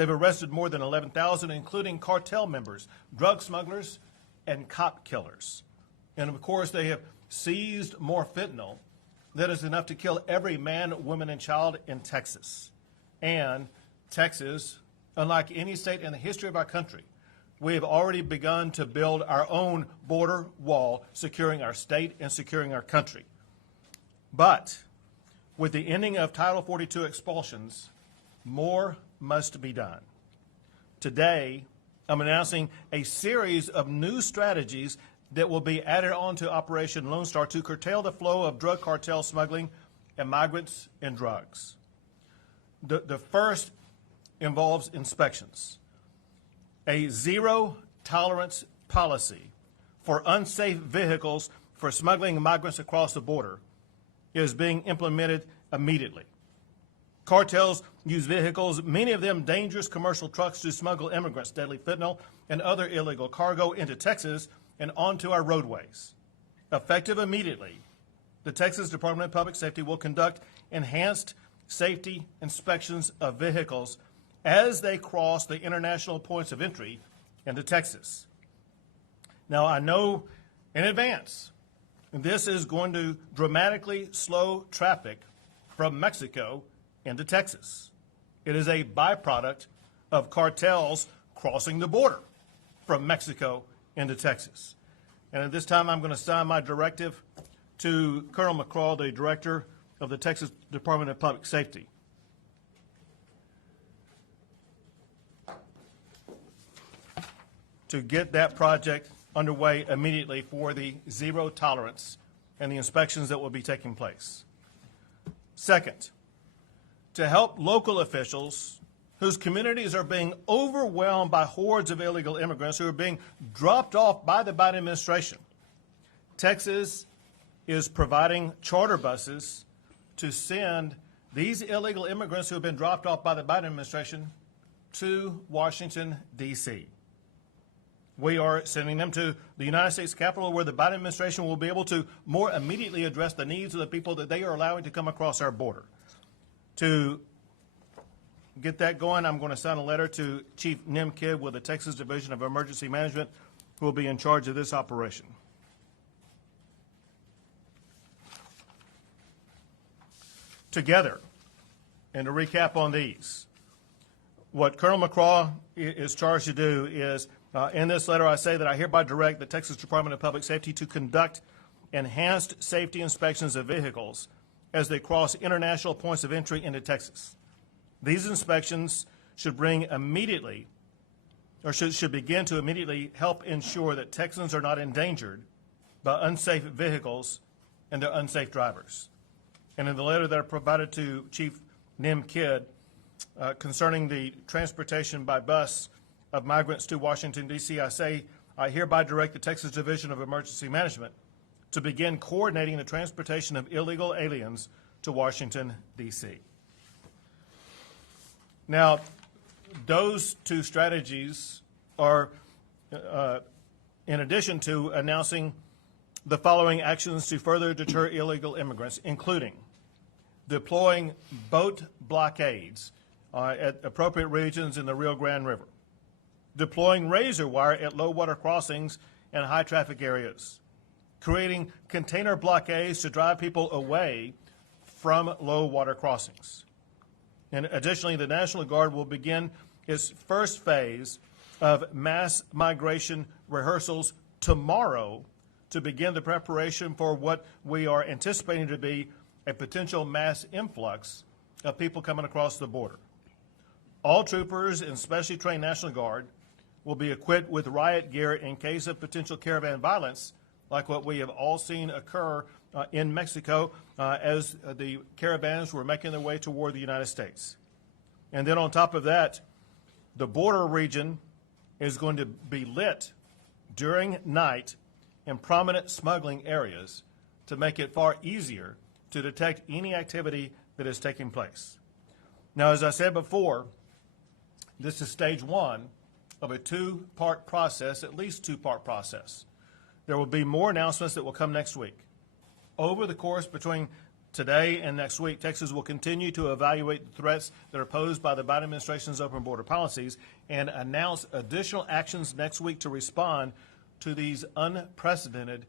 They've arrested more than 11,000, including cartel members, drug smugglers, and cop killers. And of course, they have seized more fentanyl that is enough to kill every man, woman, and child in Texas. And Texas, unlike any state in the history of our country, we have already begun to build our own border wall, securing our state and securing our country. But with the ending of Title 42 expulsions, more must be done. Today, I'm announcing a series of new strategies that will be added on to Operation Lone Star to curtail the flow of drug cartel smuggling and migrants and drugs. The first involves inspections. A zero-tolerance policy for unsafe vehicles for smuggling migrants across the border is being implemented immediately. Cartels use vehicles, many of them dangerous commercial trucks, to smuggle immigrants, deadly fentanyl, and other illegal cargo into Texas and onto our roadways. Effective immediately, the Texas Department of Public Safety will conduct enhanced safety inspections of vehicles as they cross the international points of entry into Texas. Now, I know in advance this is going to dramatically slow traffic from Mexico into Texas. It is a byproduct of cartels crossing the border from Mexico into Texas. And at this time, I'm going to sign my directive to Colonel McCraw, the Director of the Texas Department of Public Safety. To get that project underway immediately for the zero tolerance and the inspections that will be taking place. Second, to help local officials whose communities are being overwhelmed by hordes of illegal immigrants who are being dropped off by the Biden administration, Texas is providing charter buses to send these illegal immigrants who have been dropped off by the Biden administration to Washington, D.C. We are sending them to the United States Capitol, where the Biden administration will be able to more immediately address the needs of the people that they are allowing to come across our border. To get that going, I'm going to sign a letter to Chief Nim Kidd with the Texas Division of Emergency Management, who will be in charge of this operation. Together, and to recap on these, what Colonel McCraw is charged to do is, in this letter, I say that I hereby direct the Texas Department of Public Safety to conduct enhanced safety inspections of vehicles as they cross international points of entry into Texas. These inspections should begin to immediately help ensure that Texans are not endangered by unsafe vehicles and their unsafe drivers. And in the letter that I provided to Chief Nim Kidd concerning the transportation by bus of migrants to Washington, D.C., I say, I hereby direct the Texas Division of Emergency Management to begin coordinating the transportation of illegal aliens to Washington, D.C. Now, those two strategies are in addition to announcing the following actions to further deter illegal immigrants, including deploying boat blockades at appropriate regions in the Rio Grande River, deploying razor wire at low water crossings and high traffic areas, creating container blockades to drive people away from low water crossings. And additionally, the National Guard will begin its first phase of mass migration rehearsals tomorrow to begin the preparation for what we are anticipating to be a potential mass influx of people coming across the border. All troopers and specially trained National Guard will be equipped with riot gear in case of potential caravan violence, like what we have all seen occur in Mexico as the caravans were making their way toward the United States. And then on top of that, the border region is going to be lit during night in prominent smuggling areas to make it far easier to detect any activity that is taking place. Now, as I said before, this is stage one of a two-part process, at least two-part process. There will be more announcements that will come next week. Over the course between Today and next week, Texas will continue to evaluate the threats that are posed by the Biden administration's open border policies and announce additional actions next week to respond to these unprecedented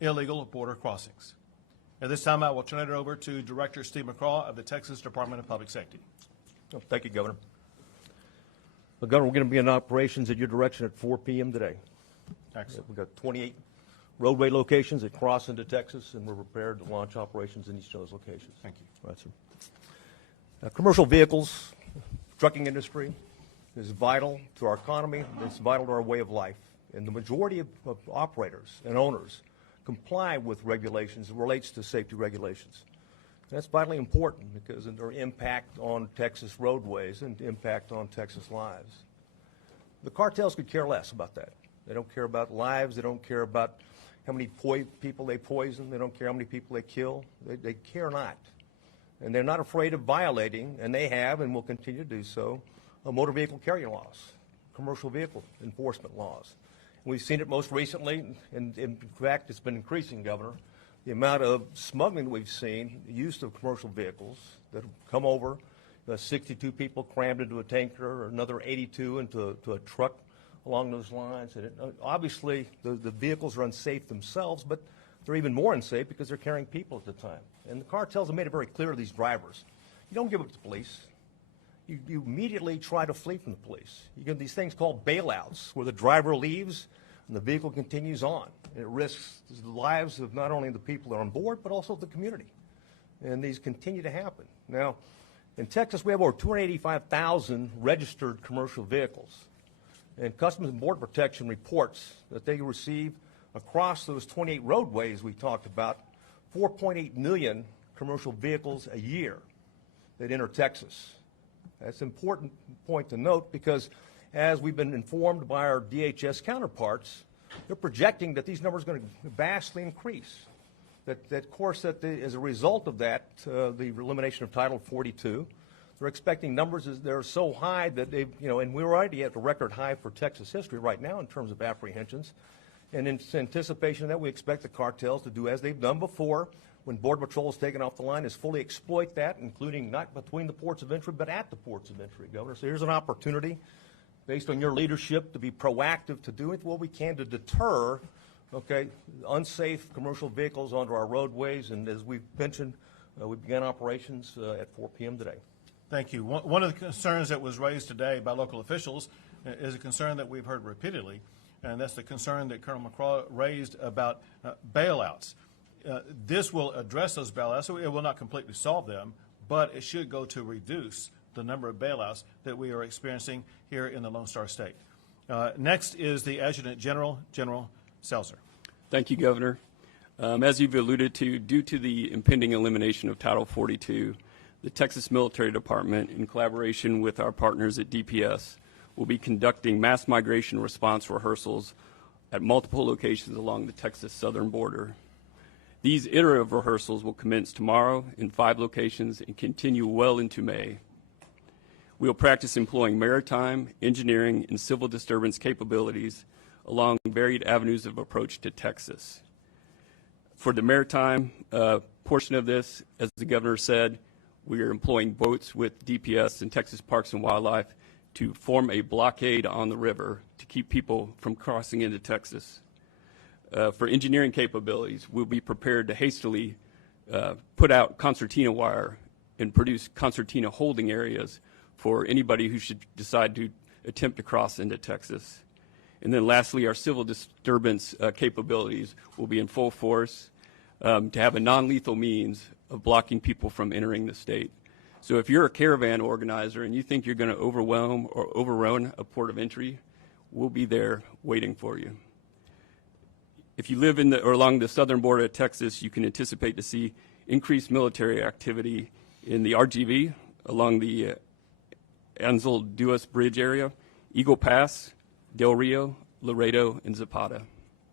illegal border crossings. At this time, I will turn it over to Director Steve McCraw of the Texas Department of Public Safety. Oh, thank you, Governor. Well, Governor, we're going to be in operations at your direction at 4 p.m. today. Excellent. We've got 28 roadway locations that cross into Texas, and we're prepared to launch operations in each of those locations. Thank you. Right, sir. Commercial vehicles, trucking industry is vital to our economy. It's vital to our way of life. And the majority of operators and owners comply with regulations that relates to safety regulations. That's vitally important because of their impact on Texas roadways and impact on Texas lives. The cartels could care less about that. They don't care about lives. They don't care about how many people they poison. They don't care how many people they kill. They care not. And they're not afraid of violating, and they have and will continue to do so, motor vehicle carrier laws, commercial vehicle enforcement laws. And we've seen it most recently, and in fact, it's been increasing, Governor, the amount of smuggling that we've seen, the use of commercial vehicles that have come over, 62 people crammed into a tanker, or another 82 into a truck along those lines. And obviously, the vehicles are unsafe themselves, but they're even more unsafe because they're carrying people at the time. And the cartels have made it very clear to these drivers, you don't give up to the police. You immediately try to flee from the police. You get these things called bailouts, where the driver leaves and the vehicle continues on. It risks the lives of not only the people that are on board, but also the community. And these continue to happen. Now, in Texas, we have over 285,000 registered commercial vehicles. And Customs and Border Protection reports that they receive across those 28 roadways we talked about, 4.8 million commercial vehicles a year that enter Texas. That's an important point to note because as we've been informed by our DHS counterparts, they're projecting that these numbers are going to vastly increase. That as a result of that, the elimination of Title 42, they're expecting numbers that are so high that they've, and we're already at a record high for Texas history right now in terms of apprehensions. And in anticipation of that, we expect the cartels to do as they've done before when Border Patrol is taken off the line, is fully exploit that, including not between the ports of entry, but at the ports of entry, Governor. So here's an opportunity, based on your leadership, to be proactive, to do what we can to deter, unsafe commercial vehicles onto our roadways. And as we've mentioned, we began operations at 4 p.m. today. Thank you. One of the concerns that was raised today by local officials is a concern that we've heard repeatedly, and that's the concern that Colonel McCraw raised about bailouts. This will address those bailouts, so it will not completely solve them, but it should go to reduce the number of bailouts that we are experiencing here in the Lone Star State. Next is the Adjutant General, General Selzer. Thank you, Governor. As you've alluded to, due to the impending elimination of Title 42, the Texas Military Department, in collaboration with our partners at DPS, will be conducting mass migration response rehearsals at multiple locations along the Texas southern border. These iterative rehearsals will commence tomorrow in 5 locations and continue well into May. We will practice employing maritime, engineering, and civil disturbance capabilities along varied avenues of approach to Texas. For the maritime portion of this, as the Governor said, we are employing boats with DPS and Texas Parks and Wildlife to form a blockade on the river to keep people from crossing into Texas. For engineering capabilities, we'll be prepared to hastily put out concertina wire and produce concertina holding areas for anybody who should decide to attempt to cross into Texas. And then lastly, our civil disturbance capabilities will be in full force to have a non-lethal means of blocking people from entering the state. So if you're a caravan organizer and you think you're going to overwhelm or overrun a port of entry, we'll be there waiting for you. If you live in or along the southern border of Texas, you can anticipate to see increased military activity in the RGV along the Ansel Duas Bridge area, Eagle Pass, Del Rio, Laredo, and Zapata.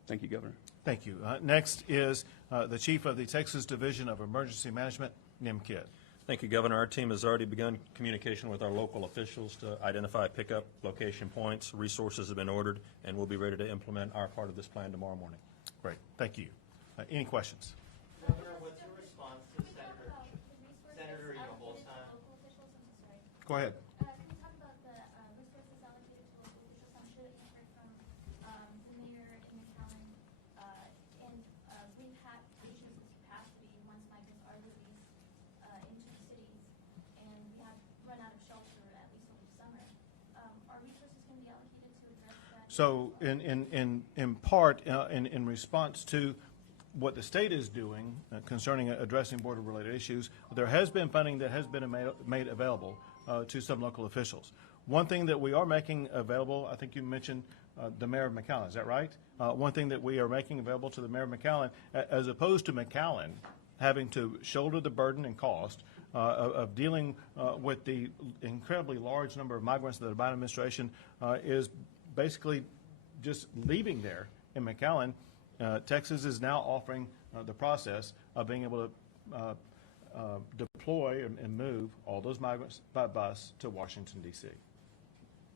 Thank you, Governor. Thank you. Next is the Chief of the Texas Division of Emergency Management, Nim Kidd. Thank you, Governor. Our team has already begun communication with our local officials to identify pickup location points. Resources have been ordered, and we'll be ready to implement our part of this plan tomorrow morning. Great. Thank you. Any questions? Governor, what's your response to Senator Go ahead. Can you talk about the resources allocated to local officials? I'm sure that you heard from the mayor in McAllen, and we've had issues with capacity once migrants are released into the cities, and we have run out of shelter at least over summer. Are resources going to be allocated to address that? So in part, in response to what the state is doing concerning addressing border-related issues, there has been funding that has been made available to some local officials. One thing that we are making available, I think you mentioned the mayor of McAllen, is that right? One thing that we are making available to the mayor of McAllen, as opposed to McAllen having to shoulder the burden and cost of dealing with the incredibly large number of migrants that the Biden administration is basically just leaving there in McAllen. Texas is now offering the process of being able to deploy and move all those migrants by bus to Washington, D.C.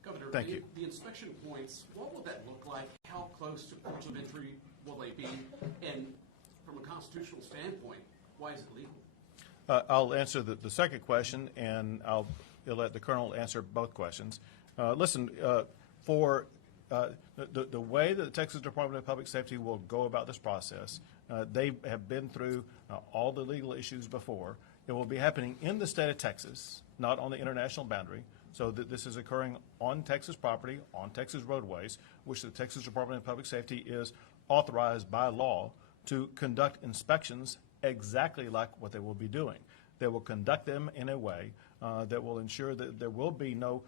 Governor, Thank you. The inspection points, what will that look like? How close to ports of entry will they be? And from a constitutional standpoint, why is it legal? I'll answer the second question, and I'll let the Colonel answer both questions. Listen, for the way that the Texas Department of Public Safety will go about this process, they have been through all the legal issues before. It will be happening in the state of Texas, not on the international boundary. So that this is occurring on Texas property, on Texas roadways, which the Texas Department of Public Safety is authorized by law to conduct inspections exactly like what they will be doing. They will conduct them in a way that will ensure that there will be no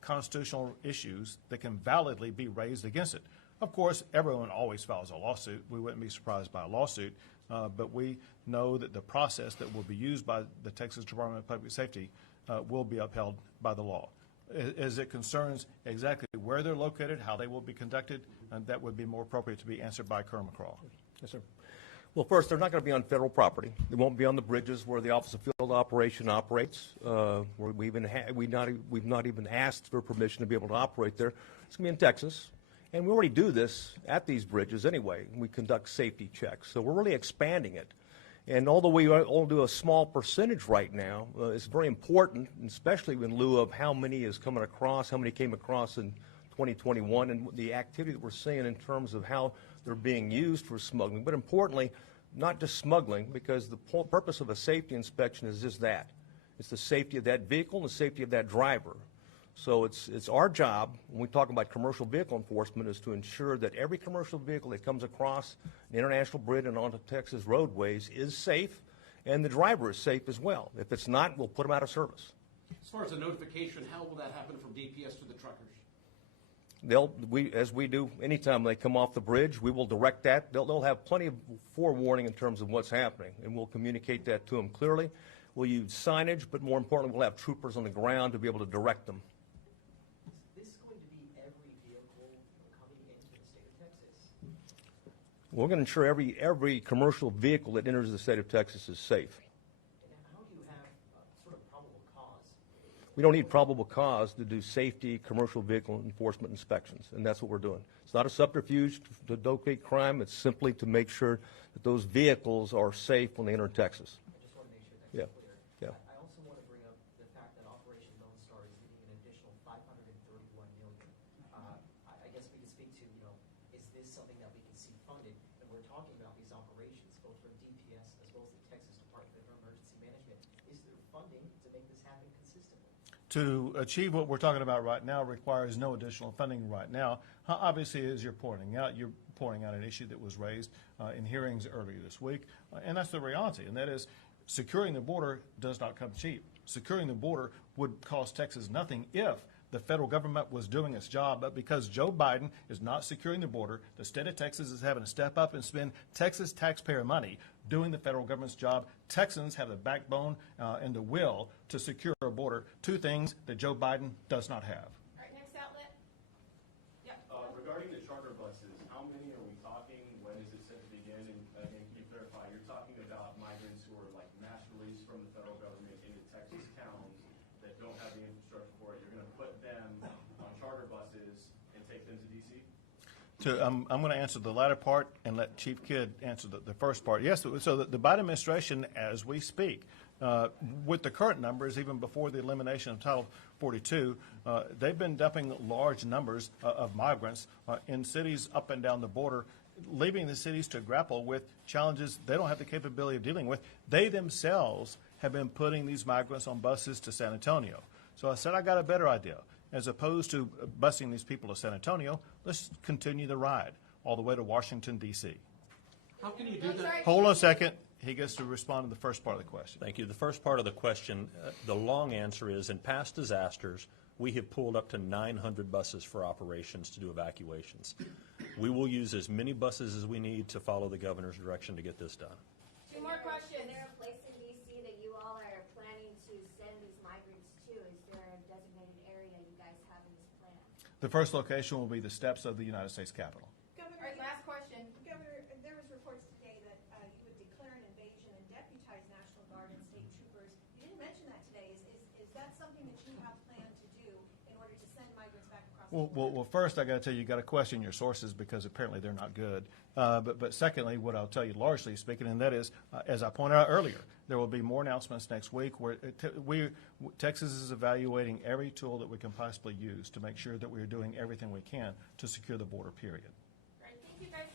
constitutional issues that can validly be raised against it. Of course, everyone always files a lawsuit. We wouldn't be surprised by a lawsuit, but we know that the process that will be used by the Texas Department of Public Safety will be upheld by the law. As it concerns exactly where they're located, how they will be conducted, that would be more appropriate to be answered by Colonel McCraw. Yes, sir. Well, first, they're not going to be on federal property. They won't be on the bridges where the Office of Field Operation operates. Where we've not even asked for permission to be able to operate there. It's going to be in Texas. And we already do this at these bridges anyway. We conduct safety checks. So we're really expanding it. And although we only do a small percentage right now, it's very important, especially in lieu of how many is coming across, how many came across in 2021, and the activity that we're seeing in terms of how they're being used for smuggling. But importantly, not just smuggling, because the purpose of a safety inspection is just that. It's the safety of that vehicle and the safety of that driver. So it's our job, when we talk about commercial vehicle enforcement, is to ensure that every commercial vehicle that comes across an international bridge and onto Texas roadways is safe, and the driver is safe as well. If it's not, we'll put them out of service. As far as the notification, how will that happen from DPS to the truckers? As we do anytime they come off the bridge, we will direct that. They'll have plenty of forewarning in terms of what's happening, and we'll communicate that to them clearly. We'll use signage, but more importantly, we'll have troopers on the ground to be able to direct them. Is this going to be every vehicle coming into the state of Texas? We're going to ensure every commercial vehicle that enters the state of Texas is safe. And how do you have sort of probable cause? We don't need probable cause to do safety commercial vehicle enforcement inspections, and that's what we're doing. It's not a subterfuge to locate crime. It's simply to make sure that those vehicles are safe when they enter Texas. I just want to make sure that's Yeah. clear. Yeah. I also want to bring up the fact that Operation Lone Star is needing an additional $531 million. I guess we can speak to, is this something that we can see funded? And we're talking about these operations, both from DPS as well as the Texas Department of Emergency Management. Is there funding to make this happen consistently? To achieve what we're talking about right now requires no additional funding right now. Obviously, as you're pointing out an issue that was raised in hearings earlier this week, and that's the reality, and that is securing the border does not come cheap. Securing the border would cost Texas nothing if the federal government was doing its job, but because Joe Biden is not securing the border, the state of Texas is having to step up and spend Texas taxpayer money doing the federal government's job. Texans have the backbone and the will to secure a border, two things that Joe Biden does not have. All right, next outlet. Yep. Regarding the charter buses, how many are we talking? When is it set to begin? And can you clarify, you're talking about migrants who are like mass released from the federal government into Texas towns that don't have the infrastructure for it. You're going to put them on charter buses and take them to D.C.? I'm going to answer the latter part and let Chief Kidd answer the first part. Yes, so the Biden administration, as we speak, With the current numbers, even before the elimination of Title 42, they've been dumping large numbers of migrants in cities up and down the border, leaving the cities to grapple with challenges they don't have the capability of dealing with. They themselves have been putting these migrants on buses to San Antonio. So I said I got a better idea. As opposed to busing these people to San Antonio, let's continue the ride all the way to Washington, D.C. How can you do that? Hold on a second. He gets to respond to the first part of the question. Thank you. The first part of the question, the long answer is, in past disasters, we have pulled up to 900 buses for operations to do evacuations. We will use as many buses as we need to follow the governor's direction to get this done. Two more questions. Is there a place in D.C. that you all are planning to send these migrants to? Is there a designated area you guys have in this plan? The first location will be the steps of the United States Capitol. All right, last question. Governor, there was reports today that you would declare an invasion and deputize National Guard and state troopers. You didn't mention that today. Is that something that you have planned to do in order to send migrants back across the border? Well, first I got to tell you got to question your sources because apparently they're not good. But secondly, what I'll tell you largely speaking, and that is, as I pointed out earlier, there will be more announcements next week where Texas is evaluating every tool that we can possibly use to make sure that we're doing everything we can to secure the border, period. All right, thank you guys